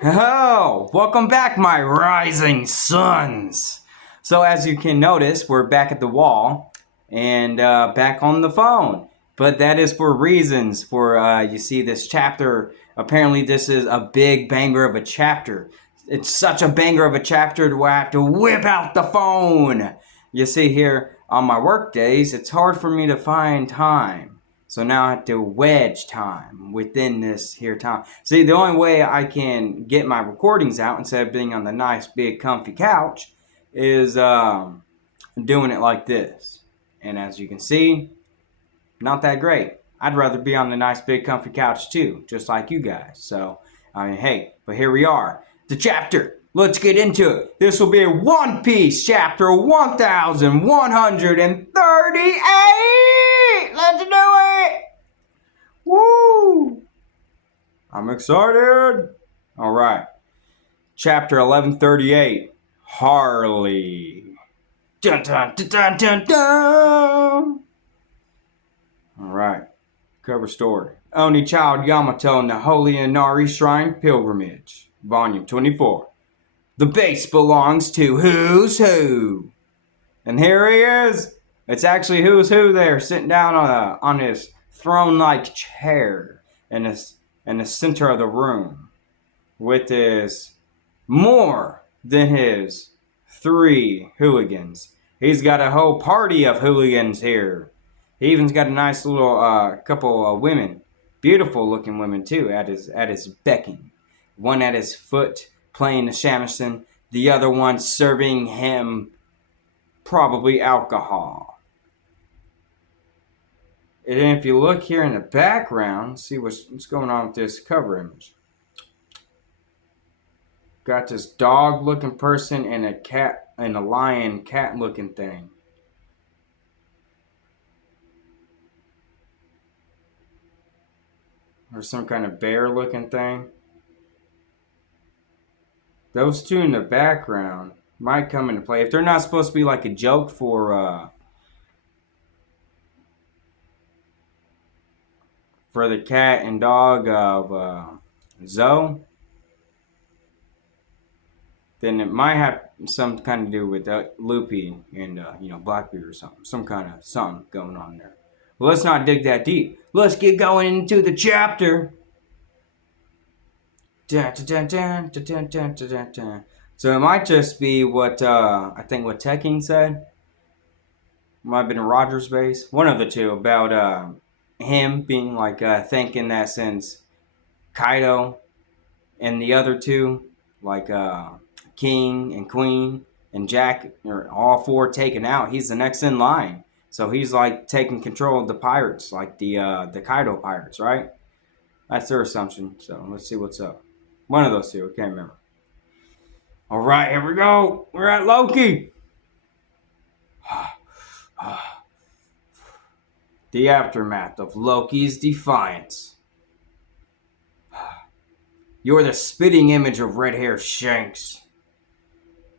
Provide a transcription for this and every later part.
Oh, welcome back, my rising suns. So as you can notice, we're back at the wall and back on the phone. But that is for reasons. You see this chapter. Apparently, this is a big banger of a chapter. It's such a banger of a chapter that I have to whip out the phone. You see here on my work days, it's hard for me to find time. So now I have to wedge time within this here time. See, the only way I can get my recordings out instead of being on the nice big comfy couch is doing it like this. And as you can see, not that great. I'd rather be on the nice big comfy couch too, just like you guys. So, I mean, hey, but here we are. The chapter. Let's get into it. This will be a One Piece chapter 1138. Let's do it. Woo! I'm excited. All right. Chapter 1138. Harley. Dun dun dun dun dun dun. All right. Cover story. Oni Child Yamato and the Holy Inari Shrine Pilgrimage. Volume 24. The base belongs to Who's Who. And here he is. It's actually Who's Who there, sitting down on his throne-like chair in the center of the room, with his more than his 3 hooligans. He's got a whole party of hooligans here. He even's got a nice little couple of women, beautiful-looking women too, at his becking. One at his foot, playing the shamisen, the other one serving him probably alcohol. And then if you look here in the background, see what's going on with this cover image. Got this dog looking person and a cat and a lion cat looking thing. Or some kind of bear looking thing. Those two in the background might come into play. If they're not supposed to be like a joke for the cat and dog of Zoe, then it might have some kind of do with Luffy and Blackbeard or something. Some kind of something going on there. Well, let's not dig that deep. Let's get going into the chapter. Dun, dun, dun, dun, dun, dun, dun, dun. So it might just be what I think what Tekking said. Might have been Roger's base. One of the two about him being like thinking that since Kaido and the other two, like King and Queen and Jack, are all 4 taken out, he's the next in line. So he's like taking control of the pirates, like the Kaido pirates, right? That's their assumption. So let's see what's up. One of those two, I can't remember. All right, here we go. We're at Loki. The aftermath of Loki's defiance. You're the spitting image of red hair Shanks.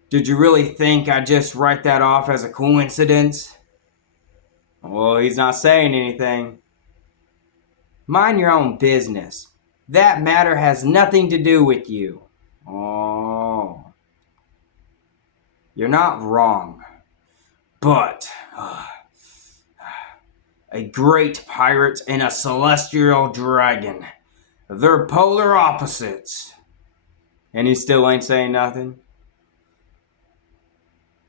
Did you really think I'd just write that off as a coincidence? Well, he's not saying anything. Mind your own business. That matter has nothing to do with you. Oh. You're not wrong. But a great pirate and a celestial dragon. They're polar opposites. And he still ain't saying nothing?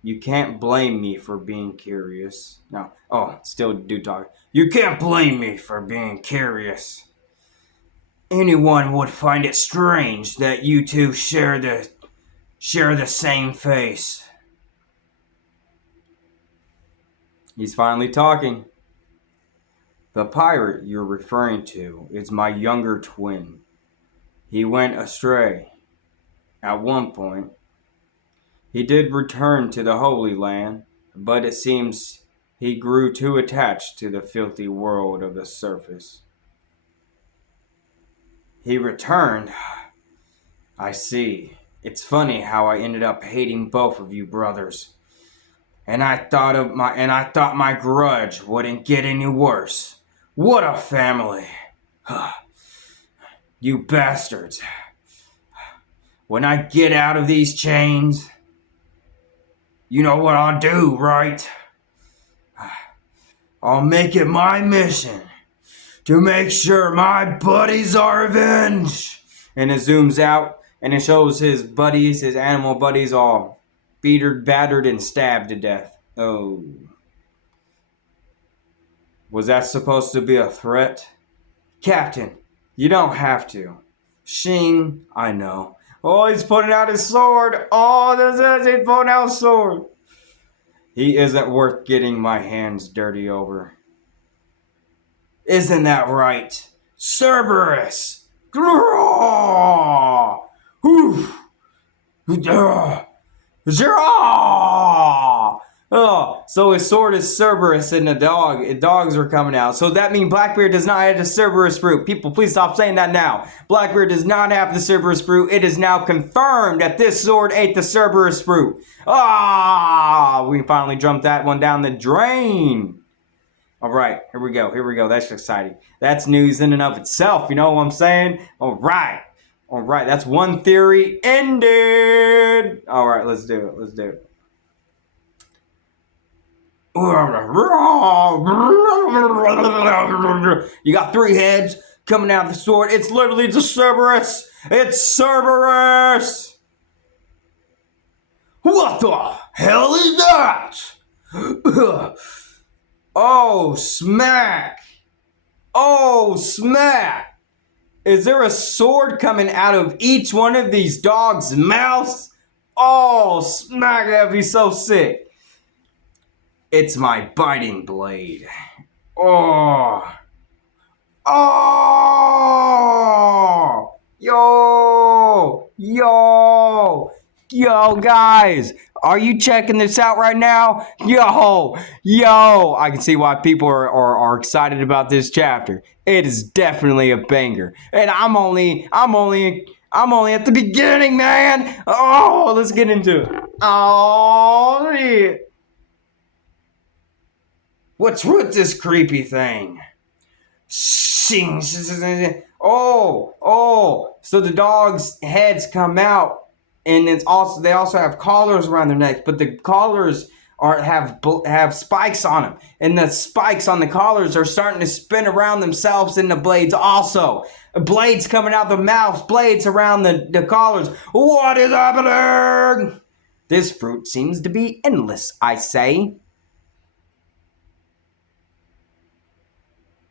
You can't blame me for being curious. No. Oh, still do talk. You can't blame me for being curious. Anyone would find it strange that you two share the same face. He's finally talking. The pirate you're referring to is my younger twin. He went astray. At one point, he did return to the Holy Land, but it seems he grew too attached to the filthy world of the surface. He returned. I see. It's funny how I ended up hating both of you brothers. And I thought my grudge wouldn't get any worse. What a family. You bastards. when I get out of these chains, you know what I'll do, right? I'll make it my mission to make sure my buddies are avenged. And it zooms out and it shows his buddies, his animal buddies, all battered, and stabbed to death. Oh. Was that supposed to be a threat? Captain, you don't have to. Shing, I know. Oh, he's putting out his sword. Oh, he's putting out his sword. He isn't worth getting my hands dirty over. Isn't that right? Cerberus! Oh, so his sword is Cerberus and the dogs are coming out. So that means Blackbeard does not have the Cerberus fruit. People, please stop saying that now. Blackbeard does not have the Cerberus fruit. It is now confirmed that this sword ate the Cerberus fruit. We finally jumped that one down the drain. All right, here we go. That's exciting. That's news in and of itself. You know what I'm saying? All right, that's one theory ended. All right, let's do it. You got 3 heads coming out of the sword. It's literally just Cerberus. It's Cerberus. What the hell is that? Oh, smack. Is there a sword coming out of each one of these dogs' mouths? Oh, smack. That'd be so sick. It's my biting blade. Oh. Yo, guys. Are you checking this out right now? Yo. I can see why people are excited about this chapter. It is definitely a banger. And I'm only at the beginning, man. Oh, let's get into it. Oh, yeah. What's with this creepy thing? Oh, so the dogs' heads come out, and they also have collars around their necks, but the collars have spikes on them, and the spikes on the collars are starting to spin around themselves in the blades also. Blades coming out the mouths, blades around the collars. What is happening? This fruit seems to be endless, I say.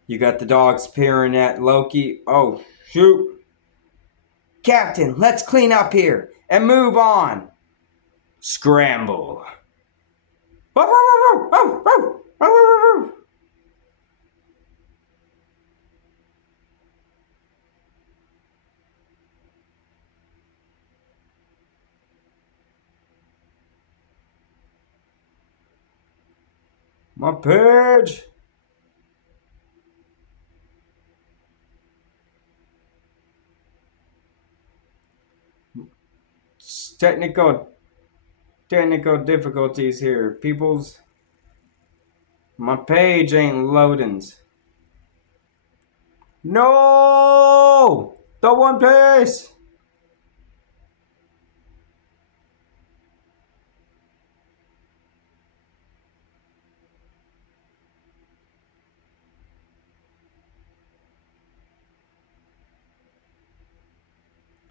You got the dogs peering at Loki. Oh, shoot. Captain, let's clean up here and move on. Scramble. My page. Technical difficulties here, peoples. My page ain't loading. No! The One Piece!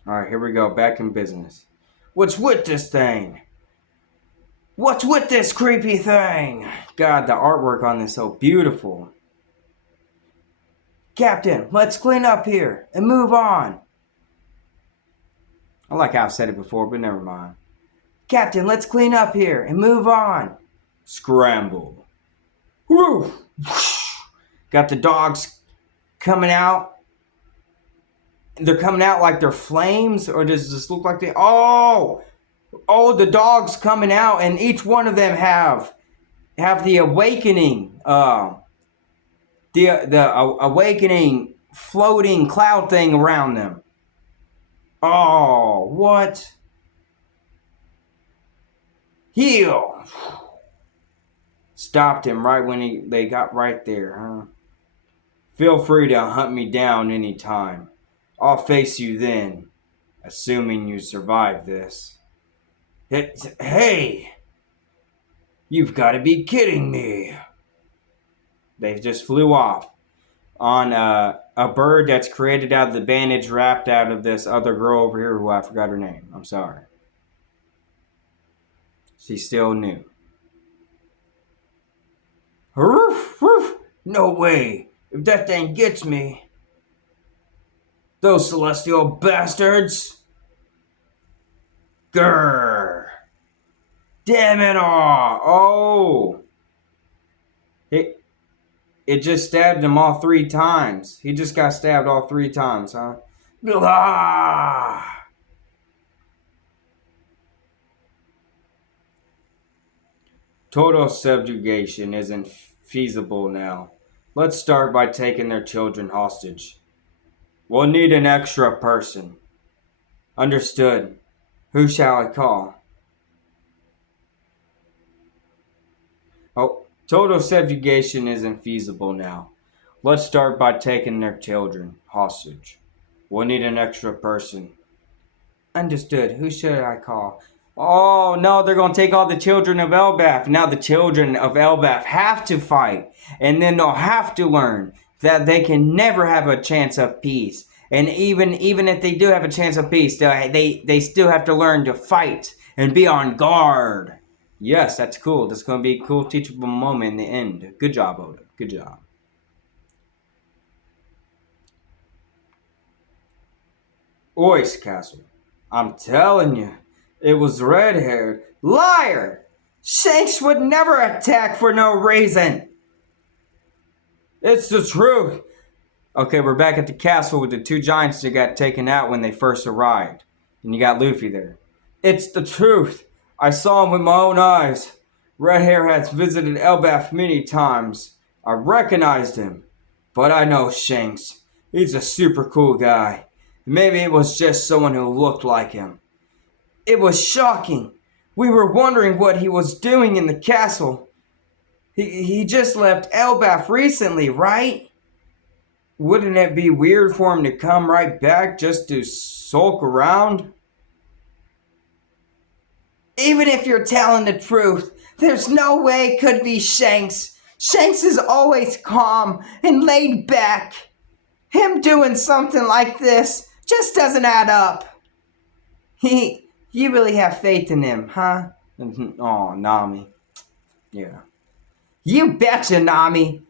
Alright, here we go. Back in business. What's with this thing? What's with this creepy thing? God, the artwork on this is so beautiful. Captain, let's clean up here and move on. I like how I said it before, but never mind. Captain, let's clean up here and move on. Scramble. Woo! Got the dogs coming out. They're coming out like they're flames, or does this look like they... Oh, the dogs coming out, and each one of them have the awakening, awakening floating cloud thing around them. Oh, what? Heal. Stopped him right when they got right there, huh? Feel free to hunt me down anytime. I'll face you then, assuming you survive this. Hey! You've got to be kidding me! They just flew off on a bird that's created out of the bandage wrapped out of this other girl over here who I forgot her name. I'm sorry. She's still new. Roof, roof. No way. If that thing gets me. Those celestial bastards. Grrr. Damn it all. Oh. It just stabbed him all 3 times. He just got stabbed all 3 times, huh? Blah. Total subjugation isn't feasible now. Let's start by taking their children hostage. We'll need an extra person. Understood. Who shall I call? Oh, total subjugation isn't feasible now. Let's start by taking their children hostage. We'll need an extra person. Understood. Who should I call? Oh, no, they're going to take all the children of Elbaph. Now the children of Elbaph have to fight. And then they'll have to learn that they can never have a chance of peace. And even if they do have a chance of peace, they still have to learn to fight and be on guard. Yes, that's cool. That's going to be a cool teachable moment in the end. Good job, Oda. Good job. Ois Castle. I'm telling you. It was red-haired. Liar! Shanks would never attack for no reason. It's the truth. Okay, we're back at the castle with the 2 giants that got taken out when they first arrived. And you got Luffy there. It's the truth. I saw him with my own eyes. Red Hair has visited Elbaph many times. I recognized him. But I know Shanks. He's a super cool guy. Maybe it was just someone who looked like him. It was shocking. We were wondering what he was doing in the castle. He just left Elbaph recently, right? Wouldn't it be weird for him to come right back just to sulk around? Even if you're telling the truth, there's no way it could be Shanks. Shanks is always calm and laid back. Him doing something like this just doesn't add up. You really have faith in him, huh? Oh, Nami. Yeah. You betcha, Nami.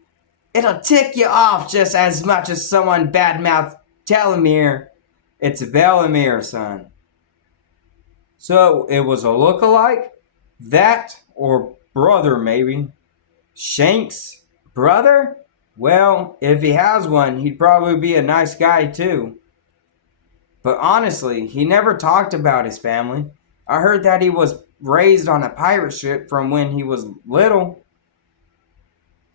It'll tick you off just as much as someone badmouthed Telemere. It's Velimir, son. So, it was a look-alike? That, or brother, maybe. Shanks? Brother? Well, if he has one, he'd probably be a nice guy, too. But honestly, he never talked about his family. I heard that he was raised on a pirate ship from when he was little.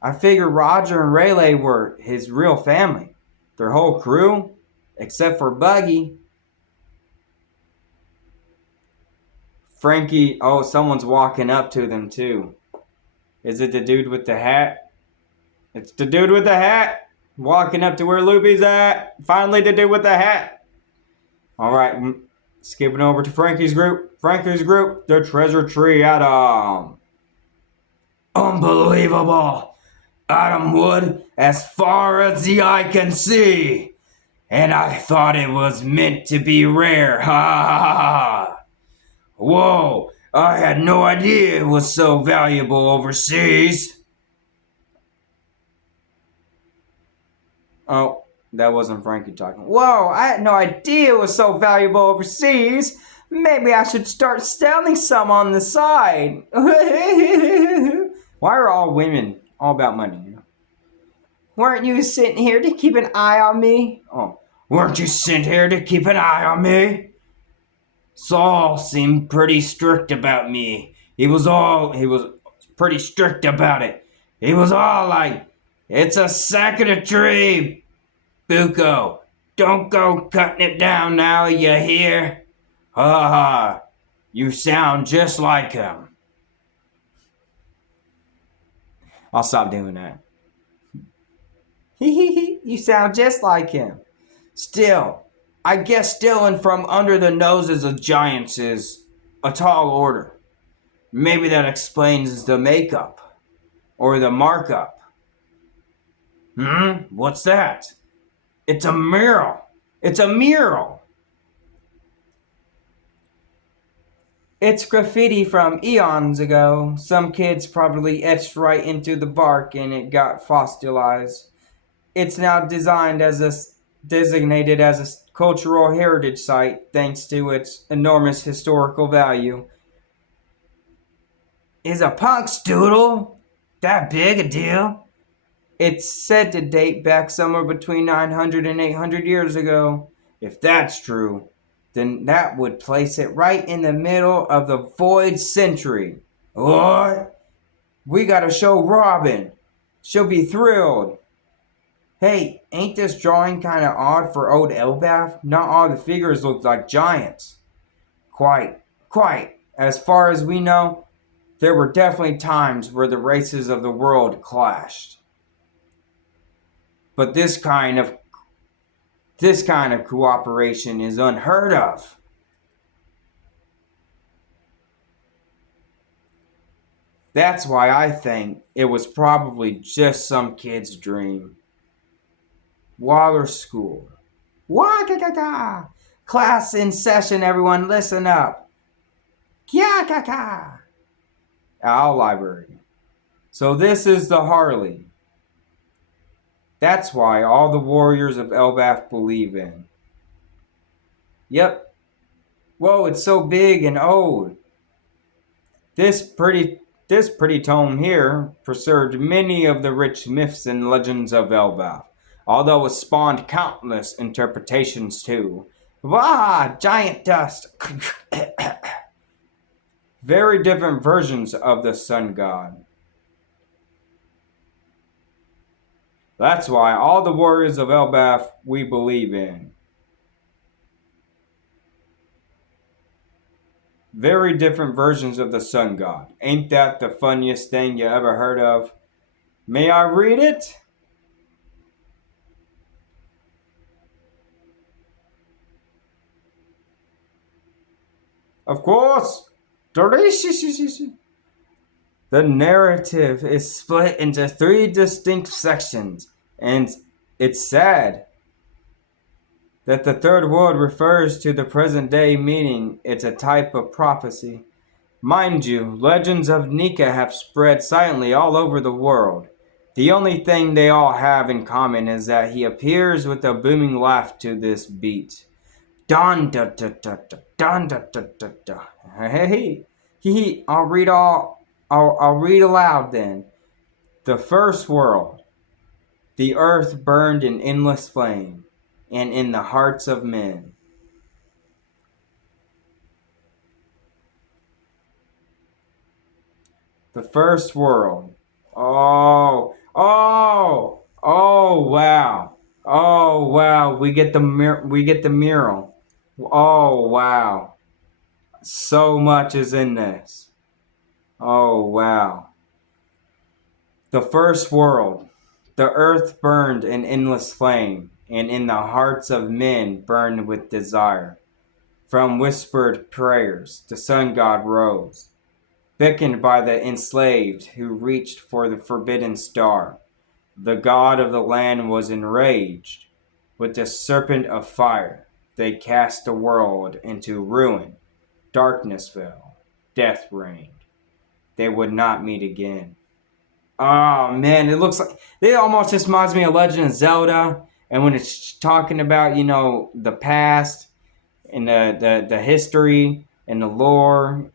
I figured Roger and Rayleigh were his real family. Their whole crew, except for Buggy. Frankie, oh, someone's walking up to them too. Is it the dude with the hat? It's the dude with the hat. Walking up to where Luffy's at. Finally the dude with the hat. Alright, skipping over to Frankie's group. Frankie's group, the treasure tree Adam. Unbelievable. Adam wood as far as the eye can see. And I thought it was meant to be rare. Ha ha ha ha. Whoa, I had no idea it was so valuable overseas. Oh. That wasn't Frankie talking. Whoa, I had no idea it was so valuable overseas. Maybe I should start selling some on the side. Why are all women all about money? You know? Weren't you sitting here to keep an eye on me? Oh, weren't you sent here to keep an eye on me? Saul seemed pretty strict about me. He was pretty strict about it. He was all like, it's a sack of the tree. Buko, don't go cutting it down now, you hear? Ha ha, you sound just like him. I'll stop doing that. You sound just like him. Still, I guess stealing from under the noses of giants is a tall order. Maybe that explains the makeup or the markup. What's that? It's a mural. It's a mural. It's graffiti from eons ago. Some kids probably etched right into the bark and it got fossilized. It's now designated as a cultural heritage site thanks to its enormous historical value. Is a punk's doodle that big a deal? It's said to date back somewhere between 900 and 800 years ago. If that's true, then that would place it right in the middle of the Void Century. What? We gotta show Robin. She'll be thrilled. Hey, ain't this drawing kinda odd for old Elbaph? Not all the figures look like giants. Quite. As far as we know, there were definitely times where the races of the world clashed. But this kind of cooperation is unheard of. That's why I think it was probably just some kid's dream. Water school. Wah-ka-ka-ka! Class in session, everyone, listen up. Kya-ka-ka! Our library. So this is the Harley. That's why all the warriors of Elbaph believe in. Yep. Whoa, it's so big and old. This pretty tome here preserved many of the rich myths and legends of Elbaph, although it spawned countless interpretations too. Wah! Giant dust! Very different versions of the sun god. That's why all the warriors of Elbaph we believe in. Very different versions of the sun god. Ain't that the funniest thing you ever heard of? May I read it? Of course. The narrative is split into 3 distinct sections, and it's sad that the third world refers to the present day, meaning it's a type of prophecy. Mind you, legends of Nika have spread silently all over the world. The only thing they all have in common is that he appears with a booming laugh to this beat. Dun da da da da dun da da da da. Hey, I'll read aloud then. The first world. The earth burned in endless flame, and in the hearts of men. The first world. Oh, wow. Oh, wow. We get the mural. Oh, wow. So much is in this. Oh, wow. The first world. The earth burned in endless flame, and in the hearts of men burned with desire. From whispered prayers, the sun god rose, beckoned by the enslaved who reached for the forbidden star. The god of the land was enraged. With the serpent of fire, they cast the world into ruin. Darkness fell. Death reigned. They would not meet again. Oh man, it almost just reminds me of Legend of Zelda. And when it's talking about, the past and the history and the lore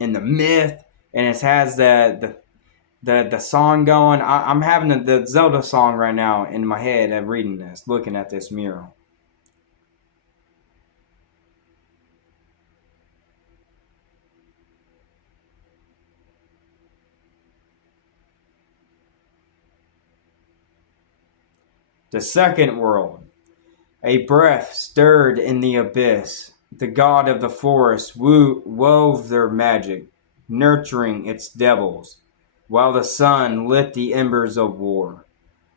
and the myth, and it has the song going. I'm having the Zelda song right now in my head of reading this, looking at this mural. The second world. A breath stirred in the abyss. The god of the forest wove their magic, nurturing its devils, while the sun lit the embers of war.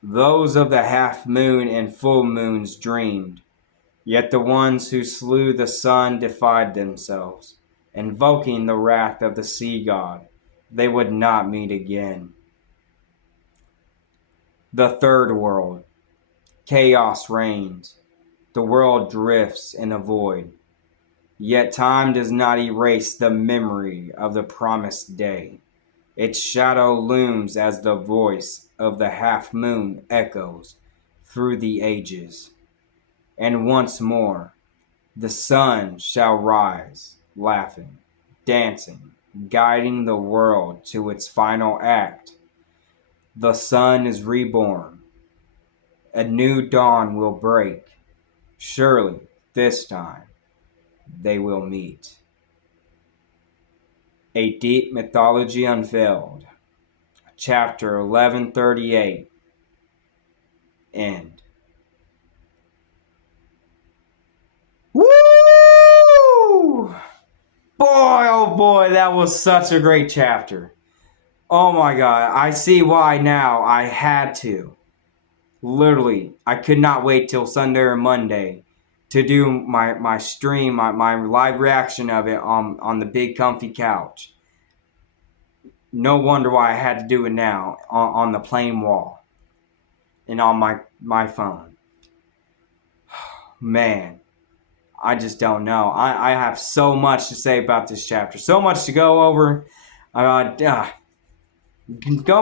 Those of the half moon and full moons dreamed. Yet the ones who slew the sun defied themselves, invoking the wrath of the sea god. They would not meet again. The third world. Chaos reigns. The world drifts in a void. Yet time does not erase the memory of the promised day. Its shadow looms as the voice of the half-moon echoes through the ages. And once more, the sun shall rise, laughing, dancing, guiding the world to its final act. The sun is reborn. A new dawn will break. Surely, this time, they will meet. A Deep Mythology Unveiled. Chapter 1138. End. Woo! Boy, oh boy, that was such a great chapter. Oh my god, I see why now. I had to. Literally, I could not wait till Sunday or Monday to do my stream, my live reaction of it on the big comfy couch. No wonder why I had to do it now on the plain wall and on my phone. Man, I just don't know. I have so much to say about this chapter. So much to go over. Gonna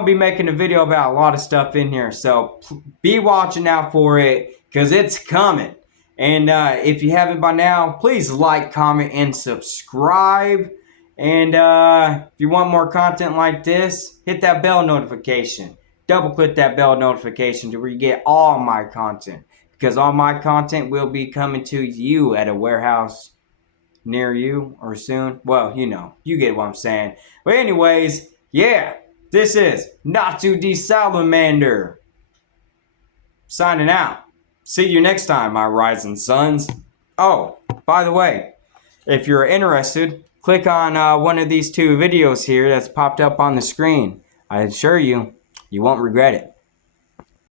be making a video about a lot of stuff in here. So be watching out for it because it's coming. And if you haven't by now, please like, comment, and subscribe. And if you want more content like this, hit that bell notification. Double click that bell notification to where you get all my content. Because all my content will be coming to you at a warehouse near you or soon. Well, you know, you get what I'm saying. But anyways, yeah, this is Natsu D Salamander signing out. See you next time, my rising suns. Oh, by the way, if you're interested, click on one of these two videos here that's popped up on the screen. I assure you, you won't regret it.